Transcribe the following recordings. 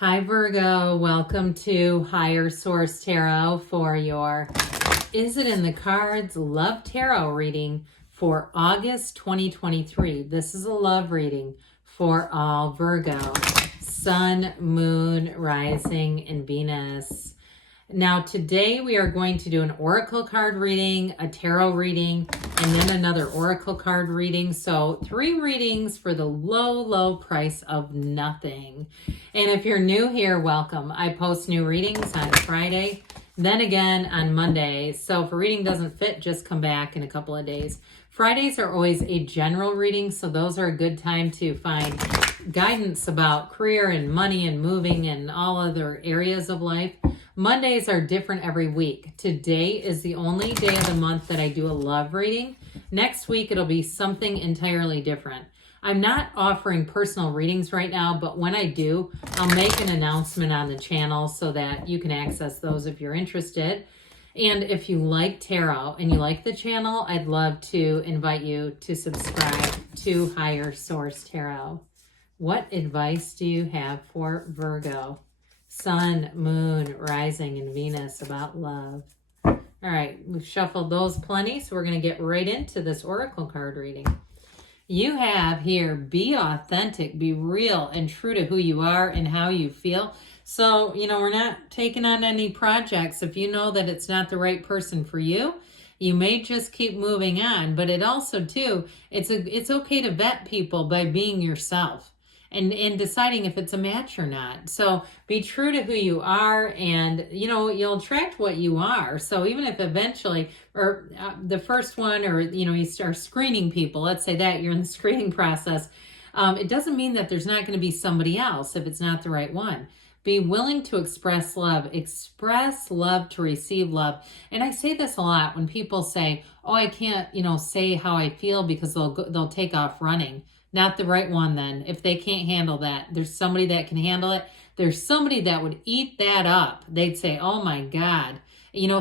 Hi Virgo, welcome to Higher Source Tarot for your Is It in the Cards Love Tarot reading for August 2023. This is a love reading for all Virgo, Sun, Moon, Rising, and Venus. Now today we are going to do an oracle card reading, a tarot reading, and then another oracle card reading. So 3 readings for the low price of nothing. And if you're new here, welcome. I post new readings on Friday, then again on Monday. So if a reading doesn't fit, just come back in a couple of days. Fridays are always a general reading, so those are a good time to find guidance about career and money and moving and all other areas of life. Mondays are different every week. Today is the only day of the month that I do a love reading. Next week, it'll be something entirely different. I'm not offering personal readings right now, but when I do, I'll make an announcement on the channel so that you can access those if you're interested. And if you like tarot and you like the channel, I'd love to invite you to subscribe to Higher Source Tarot. What advice do you have for Virgo, Sun, Moon, Rising, and Venus about love? All right, we've shuffled those plenty, so we're going to get right into this oracle card reading. You have here, be authentic, be real and true to who you are and how you feel. So, we're not taking on any projects. If you know that it's not the right person for you, you may just keep moving on. But it also, too, it's okay to vet people by being yourself and deciding if it's a match or not. So be true to who you are, and you'll attract what you are. So even if eventually, or the first one, or you start screening people, let's say that you're in the screening process, it doesn't mean that there's not going to be somebody else if it's not the right one. Be willing to express love to receive love. And I say this a lot when people say, oh, I can't say how I feel because they'll take off running. Not the right one then. If they can't handle that, there's somebody that can handle it. There's somebody that would eat that up. They'd say, oh my God.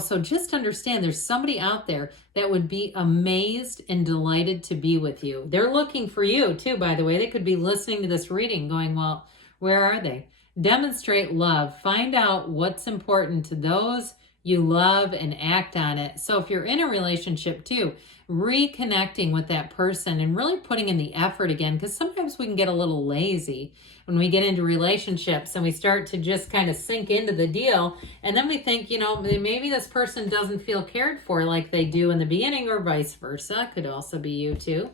So just understand there's somebody out there that would be amazed and delighted to be with you. They're looking for you too, by the way. They could be listening to this reading going, well, where are they? Demonstrate love. Find out what's important to those you love and act on it. So if you're in a relationship too, reconnecting with that person and really putting in the effort again, because sometimes we can get a little lazy when we get into relationships and we start to just kind of sink into the deal. And then we think, maybe this person doesn't feel cared for like they do in the beginning, or vice versa. Could also be you too.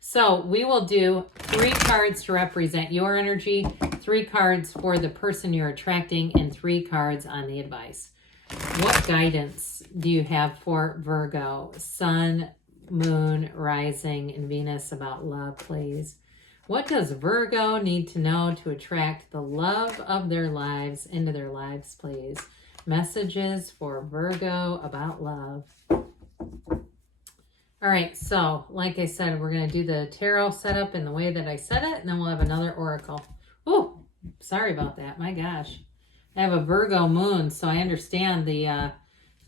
So we will do 3 cards to represent your energy, 3 cards for the person you're attracting, and 3 cards on the advice. What guidance do you have for Virgo, Sun, Moon, Rising, and Venus about love, please? What does Virgo need to know to attract the love of their lives into their lives, please? Messages for Virgo about love. All right, so like I said, we're going to do the tarot setup in the way that I said it, and then we'll have another oracle. Oh, sorry about that. My gosh. I have a Virgo moon, so I understand the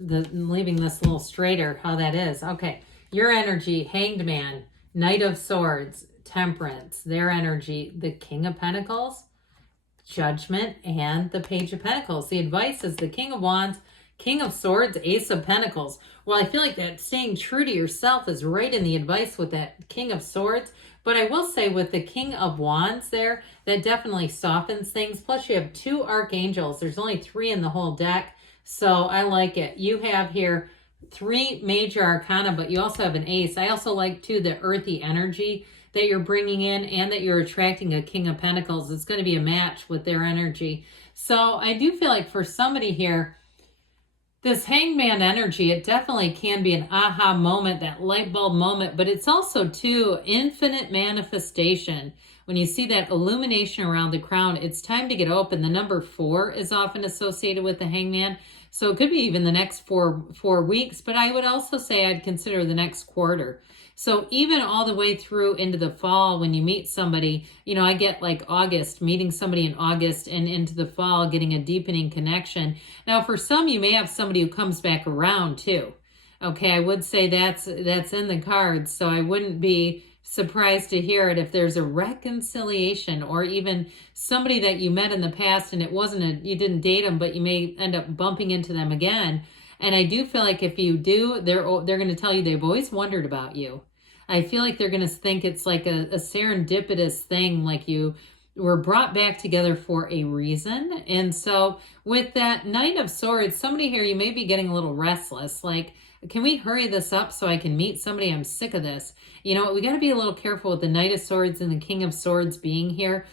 leaving this a little straighter, how that is. Okay, your energy, Hanged Man, Knight of Swords, Temperance. Their energy, the King of Pentacles, Judgment, and the Page of Pentacles. The advice is the King of Wands, King of Swords, Ace of Pentacles. Well, I feel like that staying true to yourself is right in the advice with that King of Swords. But I will say with the King of Wands there, that definitely softens things. Plus you have 2 archangels. There's only 3 in the whole deck. So I like it. You have here 3 major arcana, but you also have an ace. I also like too the earthy energy that you're bringing in, and that you're attracting a King of Pentacles. It's going to be a match with their energy. So I do feel like for somebody here, this hangman energy, it definitely can be an aha moment, that light bulb moment, but it's also too infinite manifestation. When you see that illumination around the crown, it's time to get open. The number 4 is often associated with the hangman. So it could be even the next four weeks, but I would also say I'd consider the next quarter. So even all the way through into the fall, when you meet somebody, I get like August, meeting somebody in August, and into the fall, getting a deepening connection. Now, for some, you may have somebody who comes back around too. Okay, I would say that's in the cards. So I wouldn't be surprised to hear it. If there's a reconciliation, or even somebody that you met in the past and it wasn't you didn't date them, but you may end up bumping into them again. And I do feel like if you do, they're going to tell you they've always wondered about you. I feel like they're going to think it's like a serendipitous thing, like you were brought back together for a reason. And so with that Knight of Swords, somebody here, you may be getting a little restless. Like, can we hurry this up so I can meet somebody? I'm sick of this. You know, we got to be a little careful with the Knight of Swords and the King of Swords being here,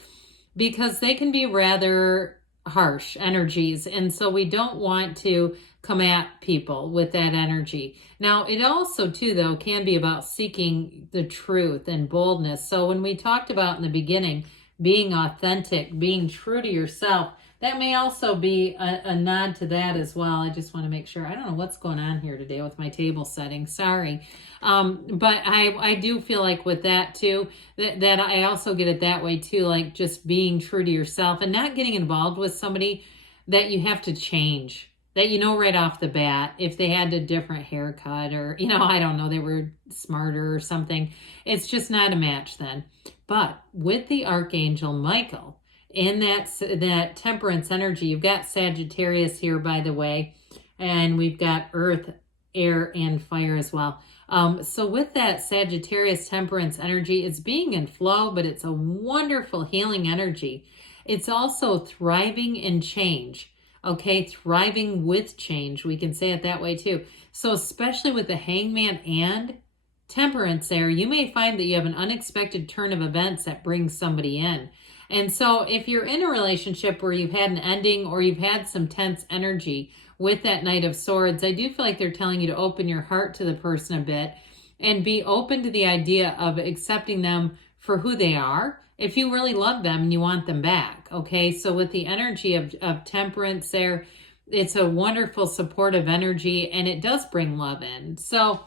because they can be rather harsh energies. And so we don't want to come at people with that energy. Now, it also, too, though, can be about seeking the truth and boldness. So when we talked about in the beginning, being authentic, being true to yourself, that may also be a nod to that as well. I just want to make sure. I don't know what's going on here today with my table setting. Sorry. But I do feel like with that too, that I also get it that way too, like just being true to yourself and not getting involved with somebody that you have to change, that you know right off the bat, if they had a different haircut or, you know, I don't know, they were smarter or something. It's just not a match then. But with the Archangel Michael, in that temperance energy, you've got Sagittarius here, by the way, and we've got earth, air, and fire as well. So with that Sagittarius temperance energy, it's being in flow, but it's a wonderful healing energy. It's also thriving in change. Okay, thriving with change. We can say it that way too. So especially with the Hangman and Temperance there, you may find that you have an unexpected turn of events that brings somebody in. And so if you're in a relationship where you've had an ending or you've had some tense energy with that Knight of Swords, I do feel like they're telling you to open your heart to the person a bit and be open to the idea of accepting them for who they are if you really love them and you want them back. Okay, so with the energy of Temperance there, it's a wonderful supportive energy and it does bring love in. So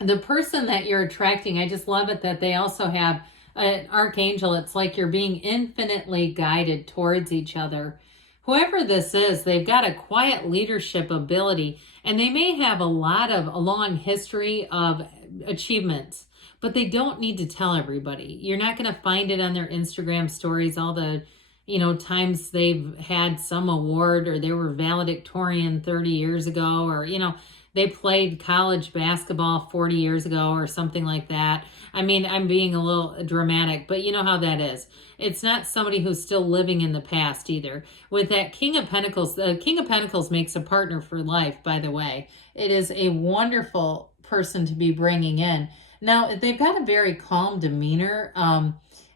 the person that you're attracting, I just love it that they also have an archangel. It's like you're being infinitely guided towards each other. Whoever this is, they've got a quiet leadership ability, and they may have a long history of achievements, but they don't need to tell everybody. You're not going to find it on their Instagram stories, all the, you know, times they've had some award or they were valedictorian 30 years ago, or, you know, they played college basketball 40 years ago or something like that. I mean, I'm being a little dramatic, but you know how that is. It's not somebody who's still living in the past either. With that King of Pentacles, the King of Pentacles makes a partner for life, by the way. It is a wonderful person to be bringing in. Now, they've got a very calm demeanor,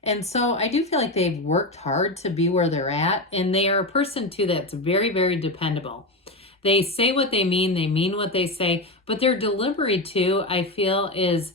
and so I do feel like they've worked hard to be where they're at, and they are a person, too, that's very, very dependable. They say what they mean what they say, but their delivery, too, I feel is,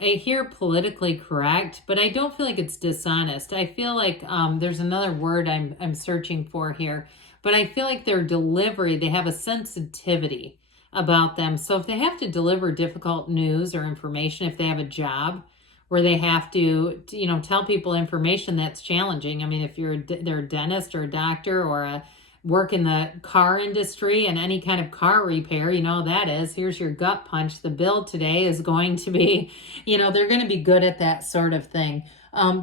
I hear politically correct, but I don't feel like it's dishonest. I feel like there's another word I'm searching for here, but I feel like their delivery, they have a sensitivity about them. So if they have to deliver difficult news or information, if they have a job where they have to, you know, tell people information that's challenging. I mean, if they're a dentist or a doctor or work in the car industry and any kind of car repair, you know, that is, here's your gut punch. The bill today is going to be, you know, they're going to be good at that sort of thing.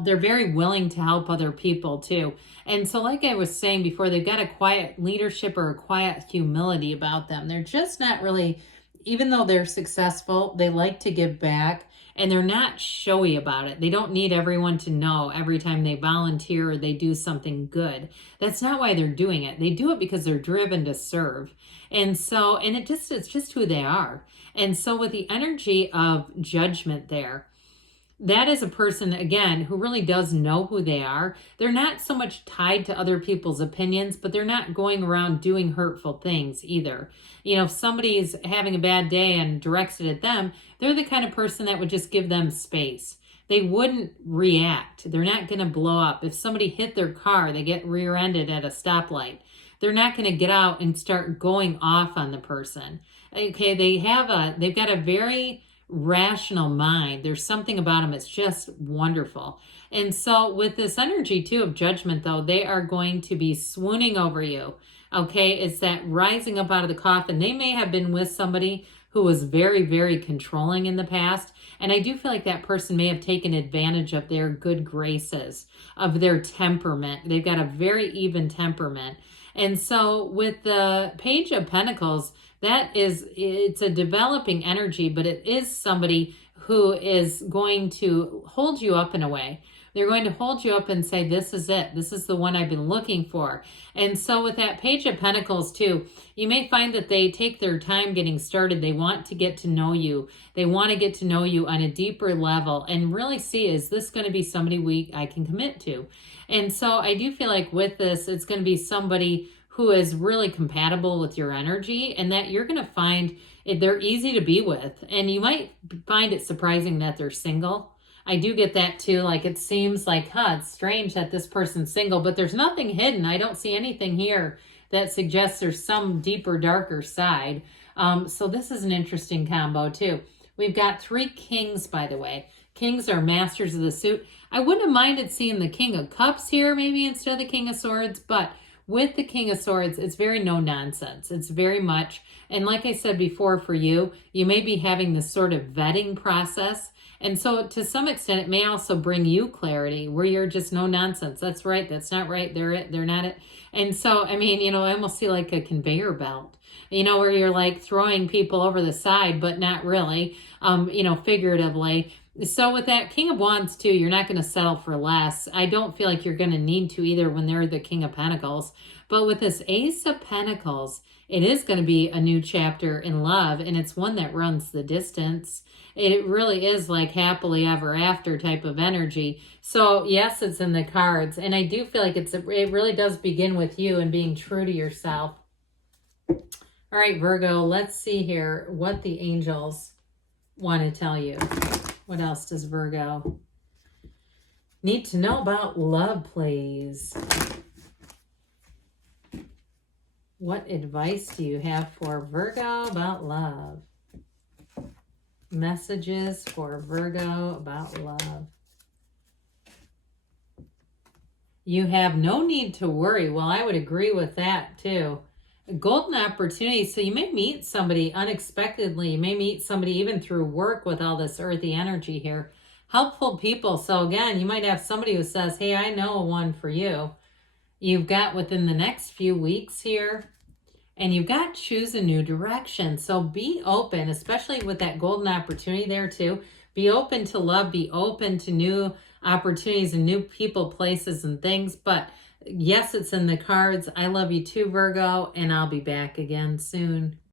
They're very willing to help other people too. And so like I was saying before, they've got a quiet leadership or a quiet humility about them. They're just not really, even though they're successful, they like to give back. And they're not showy about it. They don't need everyone to know every time they volunteer or they do something good. That's not why they're doing it. They do it because they're driven to serve. And so, and it's just who they are. And so with the energy of Judgment there, that is a person, again, who really does know who they are. They're not so much tied to other people's opinions, but they're not going around doing hurtful things either. You know, if somebody's having a bad day and directs it at them, they're the kind of person that would just give them space. They wouldn't react. They're not going to blow up. If somebody hit their car, they get rear-ended at a stoplight, they're not going to get out and start going off on the person. Okay, they've got a very rational mind. There's something about them. It's just wonderful. And so with this energy too of Judgment, though, they are going to be swooning over you. Okay, it's that rising up out of the coffin. They may have been with somebody who was very, very controlling in the past, And I do feel like that person may have taken advantage of their good graces, of their temperament. They've got a very even temperament. And so with the Page of Pentacles, it's a developing energy, but it is somebody who is going to hold you up in a way. They're going to hold you up and say, this is it. This is the one I've been looking for. And so with that Page of Pentacles too, you may find that they take their time getting started. They want to get to know you. They want to get to know you on a deeper level and really see, is this going to be somebody I can commit to? And so I do feel like with this, it's going to be somebody who is really compatible with your energy, and that you're going to find they're easy to be with. And you might find it surprising that they're single. I do get that too. Like, it seems like, it's strange that this person's single, but there's nothing hidden. I don't see anything here that suggests there's some deeper, darker side. So this is an interesting combo too. We've got 3 kings, by the way. Kings are masters of the suit. I wouldn't have minded seeing the King of Cups here, maybe instead of the King of Swords, but with the King of Swords, it's very no nonsense. It's very much, and like I said before, for you, you may be having this sort of vetting process. And so to some extent, it may also bring you clarity where you're just no nonsense. That's right. That's not right. They're it. They're not it. And so, I mean, I almost see like a conveyor belt, where you're like throwing people over the side, but not really, figuratively. So with that King of Wands too, you're not going to settle for less. I don't feel like you're going to need to either when they're the King of Pentacles. But with this Ace of Pentacles, it is going to be a new chapter in love, and it's one that runs the distance. It really is like happily ever after type of energy. So yes, it's in the cards, and I do feel like it really does begin with you and being true to yourself. All right, Virgo, let's see here what the angels want to tell you. What else does Virgo need to know about love, please? What advice do you have for Virgo about love? Messages for Virgo about love. You have no need to worry. Well, I would agree with that too. A golden opportunity. So you may meet somebody unexpectedly. You may meet somebody even through work with all this earthy energy here. Helpful people. So again, you might have somebody who says, hey, I know one for you. You've got within the next few weeks here. And you've got choose a new direction. So be open, especially with that golden opportunity there too. Be open to love. Be open to new opportunities and new people, places, and things. But yes, it's in the cards. I love you too, Virgo, and I'll be back again soon.